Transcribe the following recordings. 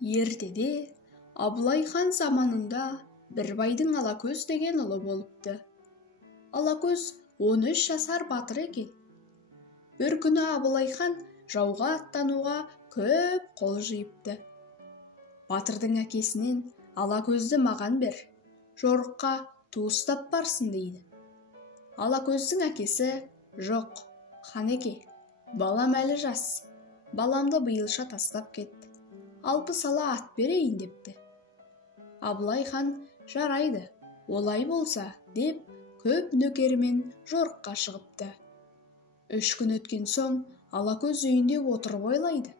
Ертеде Абылай хан заманында бір байдың Алакөз деген ұлы болыпты. Алакөз 13 жасар батыр екен. Bir күні Абылай хан жауға аттануға көп қол жиыпты. Батырдың әкесінен Алакөзді маған бер, жорыққа туыстап барсын дейді. Алакөздің әкесі: жоқ, ханеке, балам әлі жас, баламды биылша тастап кетті, алпы сала ат берейін депті. Абылай хан: жарайды, олай болса деп көп нөкерімен жорыққа шығыпты. 3 күн өткен соң Алакөз үйінде отырып ойлайды: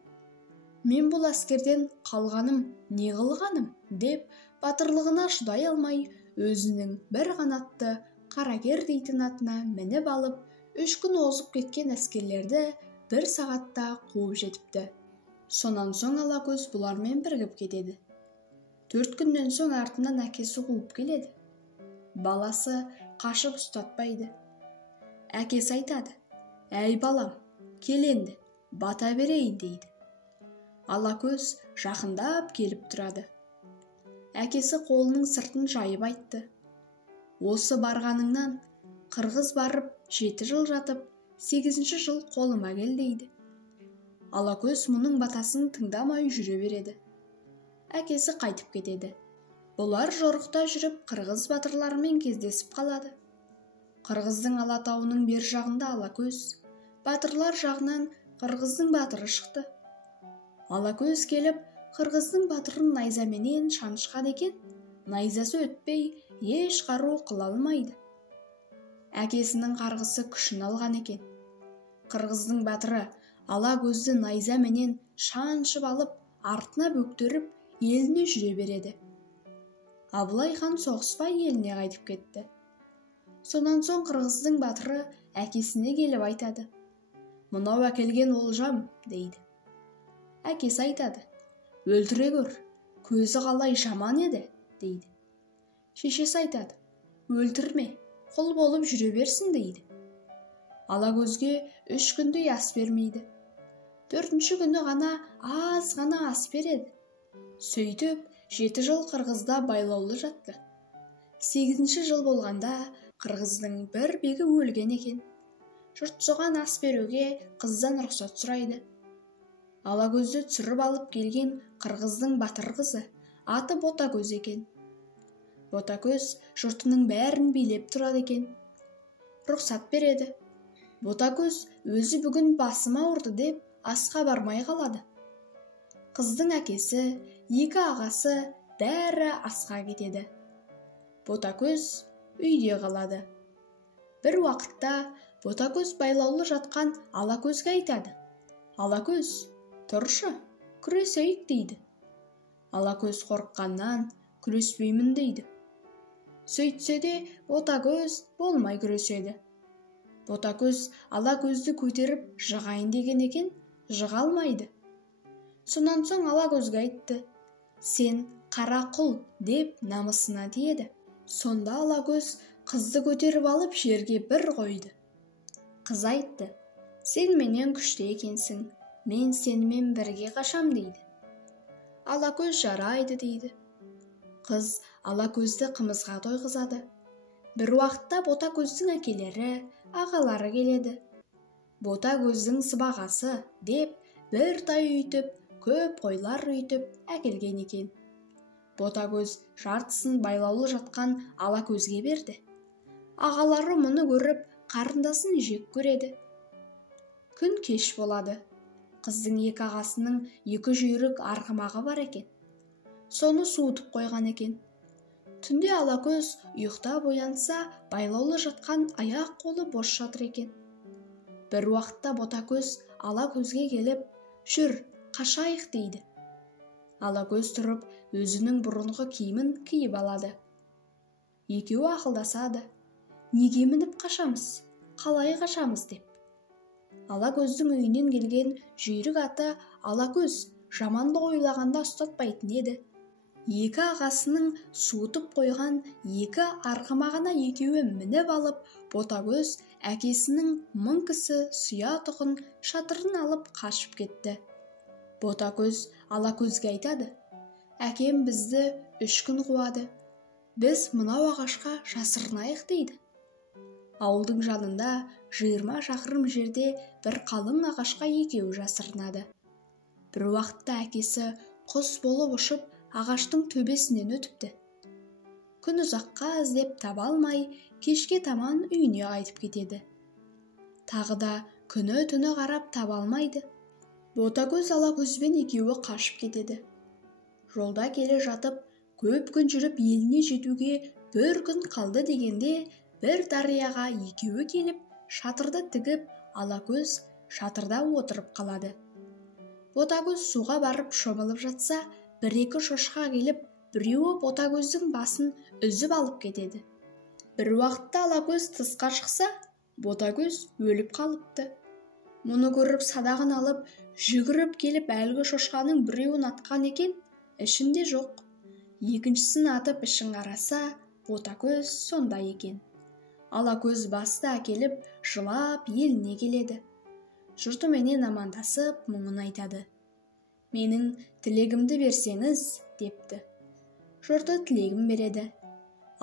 мен бұл әскерден қалғаным не қылғаным деп батырлығына шыдай алмай өзінің бір қанатты Қаракер дейтін атына мініп алып 3 күн озып кеткен әскерлерді 1 сағатта қуып жетіпті. Сонан соң Алакөз бұлармен бірігіп кетеді. 4 күннен соң артынан әкесі қуып келеді. Баласы қашып ұстатпайды. Әкесі айтады: әй балам, кел енді, бата берейін дейді. Алакөз жақындап келіп тұрады. Әкесі қолының сыртын жайып айтты: осы барғаныңнан қырғыз барып 7 жыл жатып, 8-ші жыл қолыма кел дейді. Алакөз мұның батасын тыңдамай жүре береді. Әкесі қайтып кетеді. Бұлар жорықта жүріп қырғыз батырларымен кездесіп қалады. Қырғыздың Алатауының бер жағында Алакөз, батырлар жағынан қырғыздың батыры шықты. Алакөз келіп қырғыздың батырын найзаменен шанышқан екен, найзасы өтпей еш қару қыла алмайды. Әкесінің қарғысы күшін алған екен. Қырғыздың батыры Алакөзді найзаменен шаншып алып, артына бөктеріп, еліне жүре береді. Абылай хан соғыспай еліне қайтып кетті. Сонан соң қырғыздың батыры әкесіне келіп айтады: мынау әкелген олжам дейді. Әкесі айтады: өлтіре көр, көзі қалай жаман еді дейді. Шешесі айтады: өлтірме, құл болып жүре берсін дейді. Алакөзге 3 күндей ас бермейді. 4-ші күні ғана аз ғана ас береді. Сөйтіп 7 жыл қырғызда байлаулы жатты. 8-ші жыл болғанда қырғыздың бір бегі өлген екен. Жұрт соған ас беруге қыздан рұқсат сұрайды. Алакөзді түсіріп алып келген қырғыздың батыр қызы аты Ботакөз екен. Ботакөз жұртының бәрін билеп тұрады екен. Рұқсат береді. Ботакөз өзі бүгін басым ауырды деп асқа бармай қалады. Қыздың әкесі, 2 ағасы бәрі асқа кетеді. Ботакөз үйде қалады. Bir уақытта Ботакөз байлаулы жатқан Алакөзге айтады: Алакөз, тұршы, күресейік дейді. Алакөз қорыққаннан күреспеймін дейді. Сөйтсе де Ботакөз болмай күреседі. Ботакөз Алакөзді көтеріп жығайын деген екен, жыға алмайды. Сонан соң Алакөзге айтты: сен қара құл деп намысына тиеді. Сонда Алакөз қызды көтеріп алып жерге бір қойды. Қыз айтты: сен менен күшті екенсің, мен сенімен бірге қашам дейді. Алакөз жарайды дейді. Қыз Алакөзді қымызға тойғызады. Bir уақытта Ботакөздің әкелері, ағалары келеді. Ботакөздің сыбағасы деп бір тай үйтіп, көп қойлар үйтіп әкелген екен. Ботакөз жартысын байлаулы жатқан Алакөзге берді. Ағалары мұны көріп, қарындасын жек көреді. Күн кеш болады. Қыздың 2 ағасының 2 жүйрік арғымағы бар екен. Соны суытып қойған екен. Түнде Алакөз ұйықтап оянса, байлаулы жатқан аяқ қолы бос жатыр екен. Bir уақытта Ботакөз Алакөзге келіп: жүр, қашайық дейді. Алакөз тұрып, өзінің бұрынғы киімін киіп алады. Екеуі ақылдасады: неге мініп қашамыз, қалай қашамыз деп. Алакөздің үйінен келген жүйрік аты Алакөз жаманды ойлағанда ұстатпайтын еді. 2 ағасының суытып қойған 2 арғымағына екеуі мініп алып, Ботакөз әкесінің 1000 кісі сұя тұқын шатырын алып қашып кетті. Ботакөз Алакөзге айтады: әкем бізді 3 күн қуады. Біз мынау ағашқа жасырынайық дейді. Ауылдың жанында 20 шақырым жерде бір қалың ағашқа екеуі жасырынады. Бір уақытта әкесі құс болып ұшып ағаштың төбесінен өтіпті. Күн ұзаққа іздеп таба алмай, кешке таман үйіне қайтып кетеді. Тағы да күні түні қарап таба алмайды. Ботагөз Алакөзбен екеуі қашып кетеді. Жолда келе жатып, көп күн жүріп еліне жетуге бір күн қалды дегенде, бір дарияға екеуі келіп, шатырды тігіп, Алакөз шатырда отырып қалады. Ботагөз суға барып шомылып жатса, бір-екі шошқа келіп, біреуі Ботагөздің басын үзіп алып кетеді. Бір уақытта Алакөз тысқа шықса, Ботагөз өліп қалыпты. Мұны көріп садағын алып, жүгіріп келіп әлгі шошқаның біреуін атқан екен, ішінде жоқ. Екіншісін атып ішін қараса, Ботагөз сонда екен. Алакөз басты әкеліп, жылап еліне келеді. Жұртыменен амандасып, мұңын айтады. Менің тілегімді берсеңіз, депті. Жұрты тілегін береді.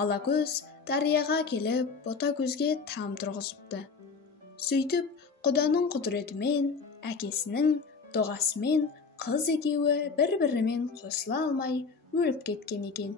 Алакөз дарияға келіп, Ботагөзге там тұрғызыпты. Сөйтіп, Құданың құдіретімен, әкесінің дұғасымен қыз екеуі бір-бірімен қосыла алмай өліп кеткен екен.